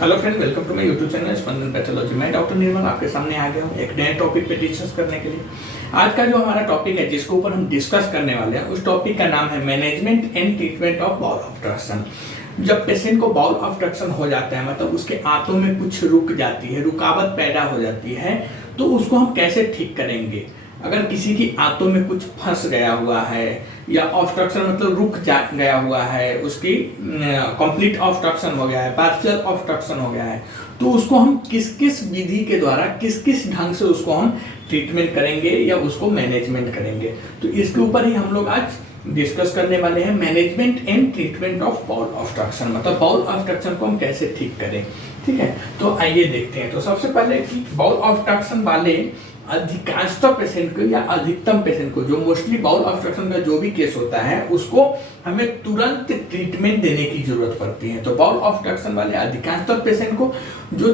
Hello friend, welcome to my YouTube channel Spandan pathology. मैं doctor Nirmal आपके सामने आ गया हूँ एक नए टॉपिक पे डिस्कस करने के लिए। आज का जो हमारा टॉपिक है जिसके ऊपर हम डिस्कस करने वाले हैं उस टॉपिक का नाम है management and treatment of bowel obstruction. जब पेशेंट को बाउल ऑब्स्ट्रक्शन हो जाता है, मतलब उसके आंतों में कुछ रुक जाती है, रुकावट पैदा हो जाती है, तो उसको हम कैसे ठीक करेंगे। अगर किसी की आंतों में कुछ फंस गया हुआ है या ऑब्स्ट्रक्शन मतलब रुक गया हुआ है, उसकी कंप्लीट ऑब्स्ट्रक्शन हो गया है, पार्शियल ऑब्स्ट्रक्शन हो गया है, तो उसको हम किस किस विधि के द्वारा किस किस ढंग से उसको हम ट्रीटमेंट करेंगे या उसको मैनेजमेंट करेंगे, तो इसके ऊपर ही हम लोग आज डिस्कस करने वाले हैं। Management and treatment of bowel obstruction, मतलब बाउल ऑब्स्ट्रक्शन को हम कैसे ठीक करें। ठीक है, तो आइए देखते हैं। तो सबसे पहले कि बाउल ऑब्स्ट्रक्शन वाले अधिकांशतः पेशेंट को या अधिकतम पेशेंट को, जो मोस्टली बाउल ऑब्स्ट्रक्शन का जो भी केस होता है, उसको हमें तुरंत ट्रीटमेंट देने की जरूरत पड़ती है। तो बाउल ऑब्स्ट्रक्शन वाले अधिकांशतः पेशेंट को जो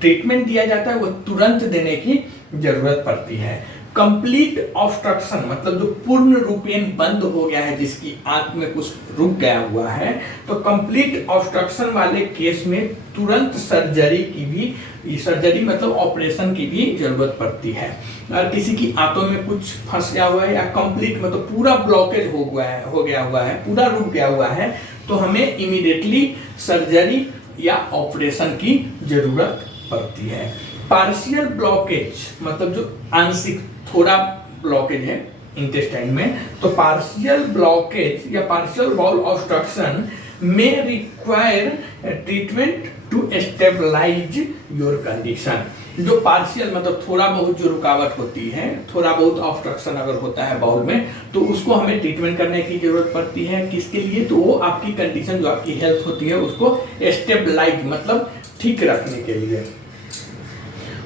ट्रीटमेंट दिया जाता है वो तुरंत देने की जरूरत पड़ती है। कंप्लीट ऑब्स्ट्रक्शन मतलब जो पूर्ण रूपेण बंद हो गया है, जिसकी आंत में कुछ रुक गया हुआ है, तो कंप्लीट ऑब्स्ट्रक्शन वाले केस में तुरंत सर्जरी मतलब ऑपरेशन की भी जरूरत पड़ती है। अगर किसी की आंतों में कुछ फंस गया हुआ है या कंप्लीट मतलब पूरा ब्लॉकेज हो गया हुआ है, पूरा रुक गया हुआ है, तो हमें इमीडिएटली सर्जरी या ऑपरेशन की जरूरत पड़ती है। पार्शियल ब्लॉकेज मतलब जो आंशिक थोड़ा ब्लॉकेज है इंटेस्टाइन में, तो पार्शियल ब्लॉकेज या पार्शियल बाउल ऑब्स्ट्रक्शन में require treatment to stabilize your condition. जो पार्शियल मतलब थोड़ा बहुत जो रुकावट होती है, थोड़ा बहुत ऑब्स्ट्रक्शन अगर होता है बाउल में, तो उसको हमें ट्रीटमेंट करने की जरूरत पड़ती है। किसके लिए? तो वो आपकी कंडीशन जो आपकी हेल्थ होती है उसको स्टेबलाइज मतलब ठीक रखने के लिए।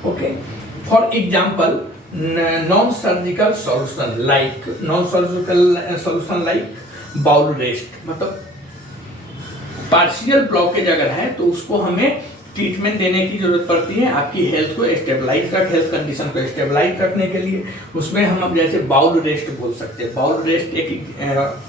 Okay, for example non surgical solution like bowel rest, मतलब पार्शियल ब्लॉकेज अगर है तो उसको हमें ट्रीटमेंट देने की जरूरत पड़ती है आपकी हेल्थ को हेल्थ कंडीशन को स्टेबलाइज रखने के लिए। उसमें हम अब जैसे बाउल रेस्ट बोल सकते हैं। बाउल रेस्ट एक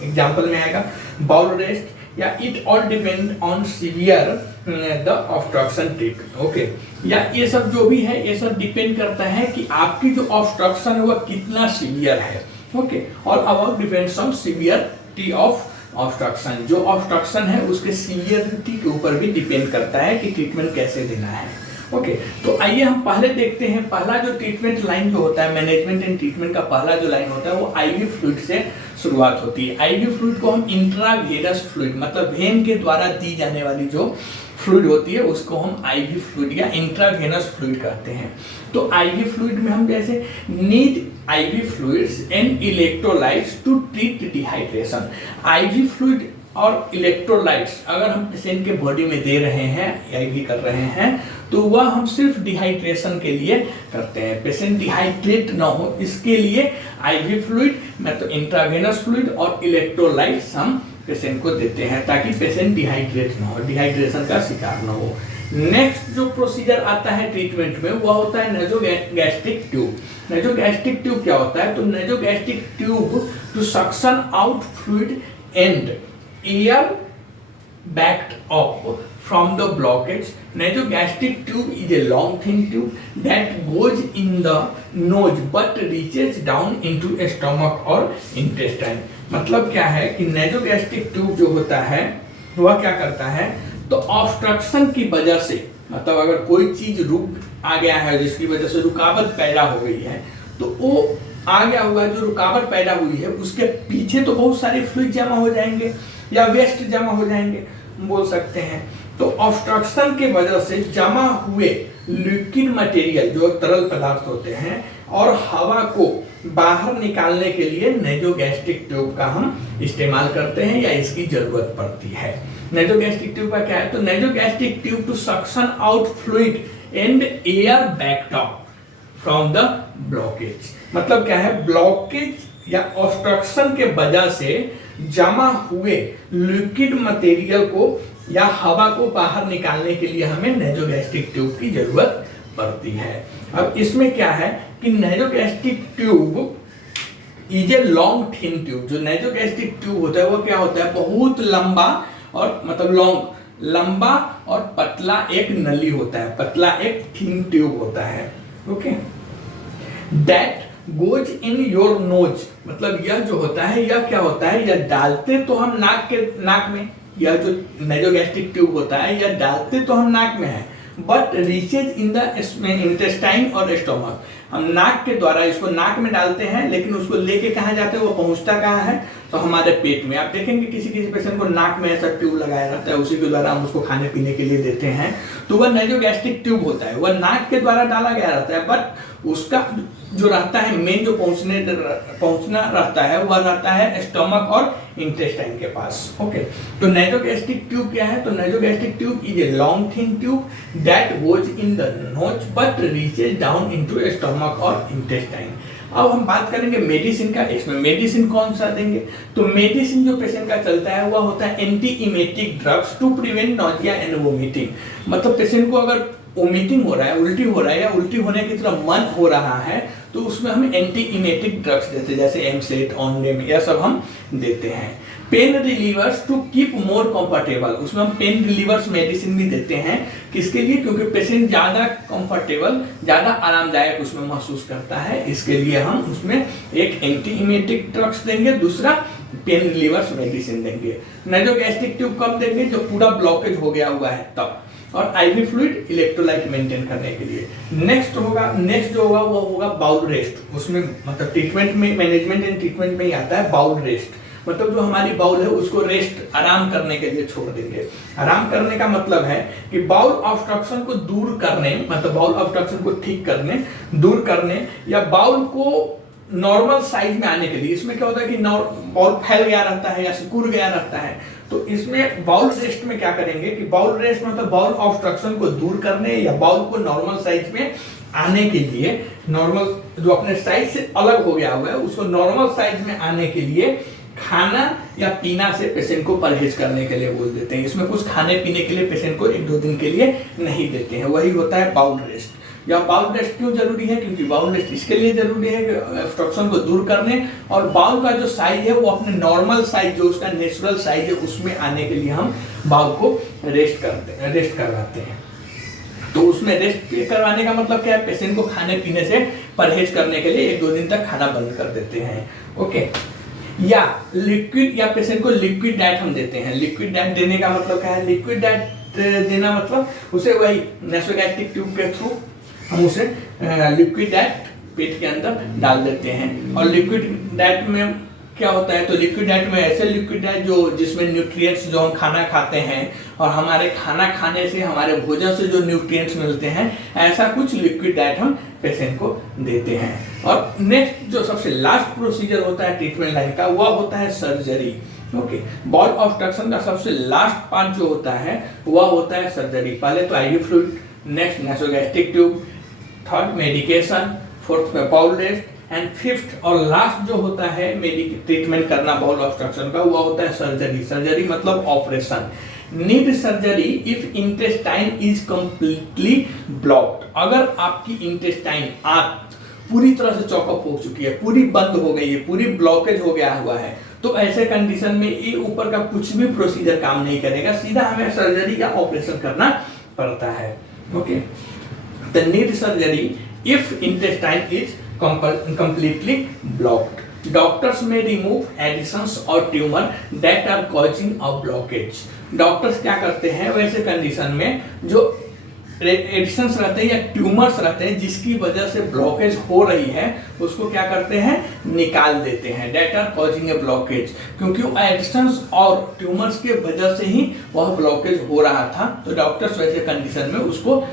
एग्जांपल में आएगा। बाउल रेस्ट या it all depend on severe the obstruction treat. Okay, या ये सब जो भी है ये सब डिपेंड करता है कि आपकी जो ऑब्स्ट्रक्शन है वह कितना सीवियर है। ओके, और about depends on severity of obstruction. जो ऑब्स्ट्रक्शन है उसके सीवियरिटी के ऊपर भी डिपेंड करता है कि ट्रीटमेंट कैसे देना है। ओके, तो आइए हम पहले देखते हैं। पहला जो ट्रीटमेंट लाइन जो होता है, मैनेजमेंट एंड ट्रीटमेंट का पहला जो लाइन होता है वो आईवी फ्लूइड से शुरुआत होती है। आईवी फ्लूइड को हम इंट्रावेनस फ्लूइड मतलब वेन के द्वारा दी जाने वाली जो फ्लूइड होती है उसको हम आईवी फ्लूइड या इंट्रावेनस फ्लूइड कहते हैं। तो आईवी फ्लूइड में हम जैसे need IV fluids and electrolytes to treat dehydration. IV fluid और इलेक्ट्रोलाइट्स अगर हम पेशेंट के बॉडी में दे रहे हैं, आईवी कर रहे हैं, तो वह हम सिर्फ डिहाइड्रेशन के लिए करते हैं। पेशेंट डिहाइड्रेट ना हो इसके लिए आईवी फ्लूइड मतलब इंट्रावेनस फ्लूइड और इलेक्ट्रोलाइट्स हम पेशेंट को देते हैं ताकि पेशेंट डिहाइड्रेट ना हो, डिहाइड्रेशन का शिकार ना हो। नेक्स्ट जो प्रोसीजर आता है ट्रीटमेंट में वह होता है नेजोगैस्ट्रिक ट्यूब। नेजोगैस्ट्रिक ट्यूब क्या होता है? तो nasogastric tube to suction out fluid and air backed up from the blockage. Nasogastric tube is a long thin tube that goes in the nose but reaches down into stomach or intestine. मतलब क्या है कि nasogastric tube जो होता है वह क्या करता है, तो ऑब्स्ट्रक्शन की वजह से मतलब अगर कोई चीज रुक आ गया है जिसकी वजह से रुकावट पैदा हो गई है, तो वो आ गया हुआ जो रुकावट पैदा हुई है उसके पीछे तो बहुत सारे फ्लूइड जमा हो जाएंगे या वेस्ट जमा हो जाएंगे बोल सकते हैं। तो ऑब्स्ट्रक्शन के वजह से जमा हुए लिक्विड मटेरियल जो तरल पदार्थ होते हैं और हवा को बाहर निकालने के लिए नेजोगैस्ट्रिक ट्यूब का हम इस्तेमाल करते हैं या इसकी जरूरत पड़ती है। नेजोगैस्ट्रिक ट्यूब का क्या है? तो nasogastric tube to suction out fluid and air backed up from the blockage. मतलब क्या है? ब्लॉकेज या ऑब्स्ट्रक्शन के वजह से जमा हुए लिक्विड मटेरियल को या हवा को बाहर निकालने के लिए हमें नेजोगैस्ट्रिक ट्यूब की जरूरत पड़ती है। अब इसमें क्या है कि nasogastric tube is a long thin tube. जो नेजोगैस्ट्रिक ट्यूब होता है वो क्या होता है? बहुत लंबा और मतलब लंबा और पतला एक नली होता है, पतला एक थिन ट्यूब होता है। Okay, that goes in your nose, मतलब यह जो होता है यह क्या होता है, यह डालते तो हम नाक में, यह जो नेजोगैस्ट्रिक ट्यूब होता है यह डालते तो हम नाक में है, but reaches in the intestine और स्टोमक, हम नाक के द्वारा इसको नाक में डालते हैं, लेकिन उसको लेके कहाँ जाते हैं, वो पहुंचता कहाँ है, तो हमारे पेट में। आप देखेंगे किसी किसी पेशेंट को नाक में ऐसा ट्यूब लगाया रहता है, उसी के द्वारा हम उसको खाने पीने के लिए देते हैं, तो वह नेजोगैस्ट्रिक ट्यूब होता है, वह नाक के द्वारा डाला गया रहता है, बट उसका जो रहता है मेन जो पहुंचना रहता है वह रहता है स्टोमक और इंटेस्टाइन के पास। ओके, तो नेजोगैस्ट्रिक ट्यूब क्या है, तो nasogastric tube is a long thin tube that goes in the nose but reaches down into stomach और इंटेस्टाइन। अब हम बात करेंगे मेडिसिन का, इसमें मेडिसिन कौन सा देंगे, तो मेडिसिन जो पेशेंट का चलता है वह होता है anti emetic drugs to prevent nausea and vomiting, मतलब पेशेंट को अगर वोमिटिंग हो रहा है, उल्टी हो रहा है या उल्टी होने की तरफ मन हो रहा है, तो उसमें हम एंटी इमेटिक ड्रग्स देते हैं, जैसे एमसेट, ऑनडेम, यह सब हम देते हैं। Pain relievers to keep more comfortable, उसमें हम पेन रिलीवर्स मेडिसिन भी देते हैं, किसके लिए, क्योंकि पेशेंट ज्यादा कंफर्टेबल, ज्यादा आरामदायक उसमें महसूस करता है, इसके लिए हम उसमें एक एंटी इमेटिक ड्रग्स देंगे, दूसरा पेन रिलीवर्स मेडिसिन देंगे। नेजोगैस्ट्रिक ट्यूब कब देंगे, जो पूरा ब्लॉकेज हो गया हुआ है तब, और आईवी फ्लूइड इलेक्ट्रोलाइट मेंटेन करने के लिए। नेक्स्ट जो होगा वो होगा बाउल रेस्ट, उसमें मतलब ट्रीटमेंट में, मैनेजमेंट एंड ट्रीटमेंट में ही आता है बाउल रेस्ट, मतलब जो हमारी बाउल है उसको रेस्ट, आराम करने के लिए छोड़ देंगे। आराम करने का मतलब है कि बाउल ऑब्स्ट्रक्शन को दूर करने, मतलब बाउल ऑब्स्ट्रक्शन को ठीक करने, दूर करने, या बाउल को नॉर्मल साइज में आने के लिए। इसमें क्या होता है कि बाउल फैल गया रहता है या सिकुड़ गया रहता है, तो इसमें बाउल रेस्ट में क्या करेंगे कि बाउल रेस्ट मतलब बाउल ऑब्स्ट्रक्शन को दूर करने या बाउल को नॉर्मल साइज में आने के लिए, नॉर्मल जो अपने साइज से अलग हो गया हुआ है उसको नॉर्मल साइज में आने के लिए खाना या पीना से पेशेंट को परहेज करने के लिए बोल देते हैं। इसमें कुछ खाने पीने के लिए पेशेंट को 1-2 दिन के लिए नहीं देते हैं, वही होता है बाउल रेस्ट। या बाउल रेस्ट क्यों जरूरी है, क्योंकि बाउल रेस्ट इसके लिए जरूरी है कि ऑब्स्ट्रक्शन को दूर करने, और बाउल का जो साइज है वो अपने नॉर्मल साइज, जो उसका नेचुरल साइज है उसमें आने के लिए हम बाउल को रेस्ट करवाते हैं। तो उसमें रेस्ट करवाने का मतलब क्या है, पेशेंट को खाने पीने से परहेज करने के लिए 1-2 दिन तक खाना बंद कर देते हैं। ओके, या लिक्विड, या पेशेंट को लिक्विड डाइट हम देते हैं। लिक्विड डाइट देने का मतलब क्या है, लिक्विड डाइट देना मतलब उसे वही नेसोगैस्ट्रिक ट्यूब के थ्रू हम उसे लिक्विड डाइट पेट के अंदर डाल देते हैं। और लिक्विड डाइट में क्या होता है, तो लिक्विड डाइट में ऐसे लिक्विड डाइट जो जिसमें न्यूट्रिएंट्स, जो हम खाना खाते हैं और हमारे खाना खाने से, हमारे भोजन से जो न्यूट्रिएंट्स मिलते हैं, ऐसा कुछ लिक्विड डाइट हम पेशेंट को देते हैं। और नेक्स्ट जो सबसे लास्ट प्रोसीजर होता है ट्रीटमेंट लाइन का, वह होता है सर्जरी। ओके, बाउल ऑब्स्ट्रक्शन का सबसे लास्ट पार्ट जो होता है वह होता है सर्जरी। पहले तो IV fluid, next nasogastric tube, third medication, fourth में बाउल रेस्ट, एंड फिफ्थ और लास्ट जो होता है ट्रीटमेंट करना बाउल ऑब्स्ट्रक्शन का, वो होता है सर्जरी। सर्जरी मतलब operation. Need surgery if intestine is completely blocked, अगर आपकी इंटेस्टाइन आंत पूरी तरह से चौकअप हो चुकी है, पूरी बंद हो गई है, पूरी ब्लॉकेज हो गया हुआ है, तो ऐसे कंडीशन में ये ऊपर का कुछ भी प्रोसीजर काम नहीं करेगा, सीधा हमें सर्जरी या ऑपरेशन करना पड़ता है। Okay, the need surgery if intestine is completely blocked. Doctors may remove adhesions or tumor that are causing a blockage. Doctors क्या करते हैं वैसे कंडीशन में जो एडिशंस रहते हैं या ट्यूमर्स रहते हैं जिसकी वजह से ब्लॉकेज हो रही है, उसको क्या करते हैं, निकाल देते हैं। That are causing a blockage, क्योंकि एडिशंस और ट्यूमर्स के वजह से ही वह ब्लॉकेज हो रहा था, तो डॉक्टर्स वैसे कंडीशन में उसको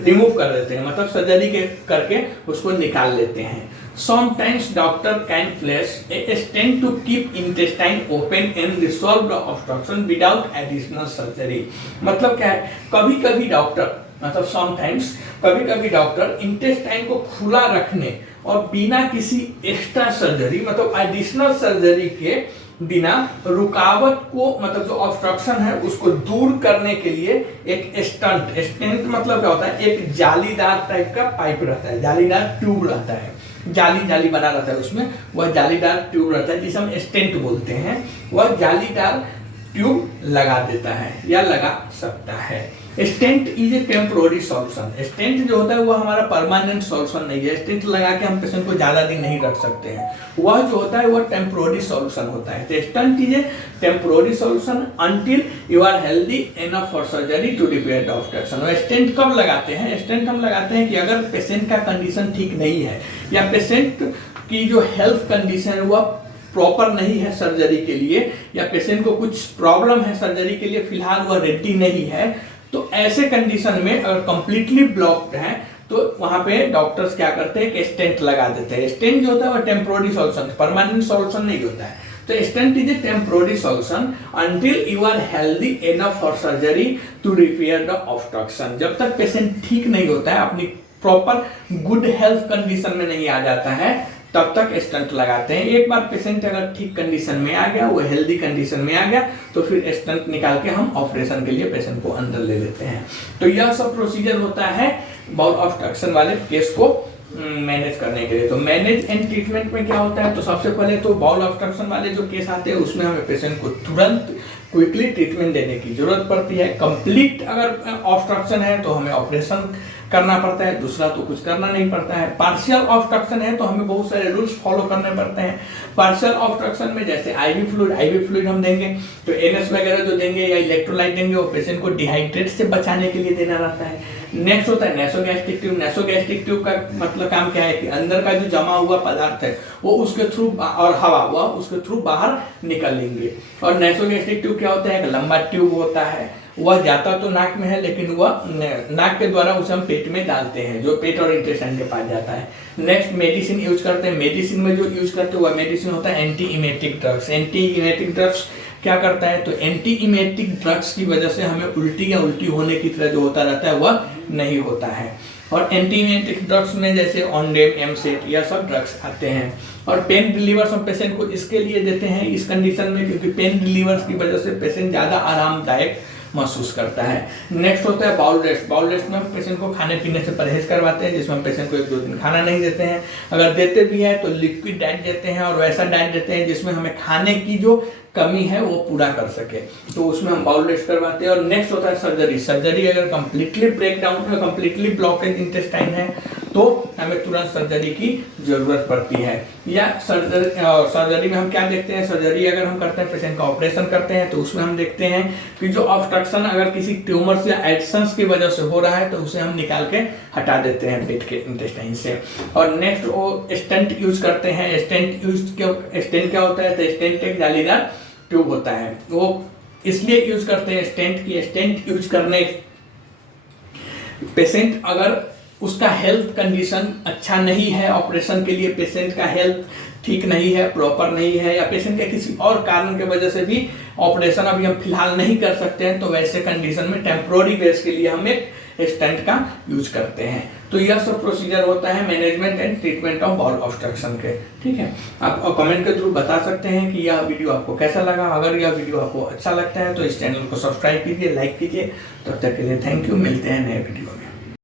रिमूव कर देते हैं, मतलब सर्जरी करके उसको निकाल लेते हैं। Sometimes doctor can place a stent to keep intestine open and resolve the obstruction without additional surgery. मतलब क्या है, कभी कभी डॉक्टर, मतलब समटाइम्स कभी कभी डॉक्टर इंटेस्टाइन को खुला रखने और बिना किसी एक्स्ट्रा सर्जरी, मतलब एडिशनल सर्जरी के बिना रुकावट को, मतलब जो ऑब्स्ट्रक्शन है उसको दूर करने के लिए एक स्टेंट मतलब क्या होता है, एक जालीदार टाइप का पाइप रहता है, जालीदार ट्यूब रहता है, जाली बना रहता है उसमें, वह जालीदार ट्यूब रहता है जिसे हम स्टेंट बोलते हैं। वह जालीदार ट्यूब लगा देता है या लगा सकता है। Stent is a temporary solution. Stent जो होता है वो हमारा परमानेंट सॉल्यूशन नहीं है। स्टेंट लगा के हम पेशेंट को ज्यादा दिन नहीं रख सकते हैं, वह जो होता है वह टेम्पोररी सॉल्यूशन होता है। तो stent is a temporary solution until you are healthy enough for surgery to repair the obstruction. और स्टेंट कब लगाते हैं? स्टेंट हम लगाते हैं कि अगर पेशेंट का कंडीशन ठीक नहीं है या पेशेंट की जो हेल्थ कंडीशन है वह प्रॉपर नहीं है सर्जरी के लिए, या पेशेंट को कुछ प्रॉब्लम है सर्जरी के लिए, फिलहाल वह रेडी नहीं है, तो ऐसे कंडीशन में अगर कंप्लीटली ब्लॉक्ड है तो वहां पे डॉक्टर्स क्या करते हैं कि स्टेंट लगा देते हैं। स्टेंट जो होता है वो टेम्पोररी सॉल्यूशन, परमानेंट सॉल्यूशन नहीं होता है। तो stent is a temporary solution until you are healthy enough for surgery to repair the obstruction. जब तक पेशेंट ठीक नहीं होता है, अपनी प्रॉपर गुड हेल्थ कंडीशन में नहीं आ जाता है, तब तक स्टंट लगाते हैं। एक बार पेशेंट अगर ठीक कंडीशन में आ गया, वो हेल्दी कंडीशन में आ गया, तो फिर स्टंट निकाल के हम ऑपरेशन के लिए पेशेंट को अंदर ले लेते हैं। तो यह सब प्रोसीजर होता है बाउल ऑब्स्ट्रक्शन वाले केस को मैनेज करने के लिए। तो मैनेज एंड ट्रीटमेंट में क्या होता है? तो सबसे पहले तो बाउल ऑब्स्ट्रक्शन वाले जो केस आते हैं उसमें हमें पेशेंट को तुरंत क्विकली ट्रीटमेंट देने की जरूरत पड़ती है। कंप्लीट अगर ऑब्स्ट्रक्शन है तो हमें ऑपरेशन करना पड़ता है, दूसरा तो कुछ करना नहीं पड़ता है। पार्शियल ऑब्स्ट्रक्शन है तो हमें बहुत सारे रूल्स फॉलो करने पड़ते हैं। पार्शियल ऑब्स्ट्रक्शन में जैसे आईवी फ्लूइड हम देंगे, तो एनएस वगैरह जो देंगे या इलेक्ट्रोलाइट देंगे वो पेशेंट को डिहाइड्रेट से बचाने के लिए देना रहता है। नेक्स्ट होता है नेसोगैस्ट्रिक ट्यूब। नेसोगैस्ट्रिक ट्यूब का मतलब काम क्या है कि अंदर का जो जमा हुआ पदार्थ है वो उसके थ्रू, और हवा हुआ उसके थ्रू बाहर निकलेंगे। और नेसोगैस्ट्रिक ट्यूब क्या होता है? एक लंबा ट्यूब होता है, वह जाता तो नाक में है लेकिन वह नाक के द्वारा उसे हम पेट में डालते हैं, जो पेट और इंटेस्टाइन के पास जाता है। नेक्स्ट मेडिसिन यूज करते हैं। मेडिसिन में जो यूज करते हैं वह मेडिसिन होता है anti emetic drugs. Anti emetic drugs क्या करता है? तो एंटी इमेटिक ड्रग्स की वजह से हमें उल्टी या उल्टी होने की तरह जो होता रहता है वह नहीं होता है। और एंटी इमेटिक ड्रग्स में जैसे ऑनडेम, एमसेट, यह सब ड्रग्स आते हैं। और पेन रिलीवर्स हम पेशेंट को इसके लिए देते हैं इस कंडीशन में क्योंकि पेन रिलीवर्स की वजह से पेशेंट ज़्यादा आरामदायक महसूस करता है। नेक्स्ट होता है बाउल रेस्ट। बाउल रेस्ट में हम पेशेंट को खाने पीने से परहेज करवाते हैं, जिसमें हम पेशेंट को 1-2 दिन खाना नहीं देते हैं। अगर देते भी हैं तो लिक्विड डाइट देते हैं और वैसा डाइट देते हैं जिसमें हमें खाने की जो कमी है वो पूरा कर सके, तो उसमें हम बाउल रेस्ट करवाते हैं। और नेक्स्ट होता है सर्जरी। सर्जरी अगर कंप्लीटली ब्रेक डाउन है, कंप्लीटली ब्लॉकेज इंटेस्टाइन है, तो हमें तुरंत सर्जरी की जरूरत पड़ती है। या सर्जरी में हम क्या देखते हैं? सर्जरी अगर हम करते हैं, पेशेंट का ऑपरेशन करते हैं, तो उसमें हम देखते हैं कि जो ऑब्स्ट्रक्शन अगर किसी ट्यूमर्स या एडिशंस की वजह से हो रहा है तो उसे हम निकाल के हटा देते हैं पेट के इंटेस्टाइन से। और नेक्स्ट वो स्टेंट यूज करते हैं। स्टेंट क्या होता है? तो स्टेंट एक जालीदार ट्यूब होता है, वो इसलिए यूज करते हैं स्टेंट यूज करने पेशेंट अगर उसका हेल्थ कंडीशन अच्छा नहीं है, ऑपरेशन के लिए पेशेंट का हेल्थ ठीक नहीं है, प्रॉपर नहीं है, या पेशेंट के किसी और कारण के वजह से भी ऑपरेशन अभी हम फिलहाल नहीं कर सकते हैं, तो वैसे कंडीशन में टेम्पोररी बेस के लिए हम एक स्टेंट का यूज करते हैं। तो यह सब प्रोसीजर होता है management and treatment of bowel obstruction के। ठीक है, आप कमेंट के थ्रू बता सकते हैं कि यह वीडियो आपको कैसा लगा। अगर यह वीडियो आपको अच्छा लगता है तो इस चैनल को सब्सक्राइब कीजिए, लाइक कीजिए। तब तक के लिए थैंक यू, मिलते हैं नए वीडियो में।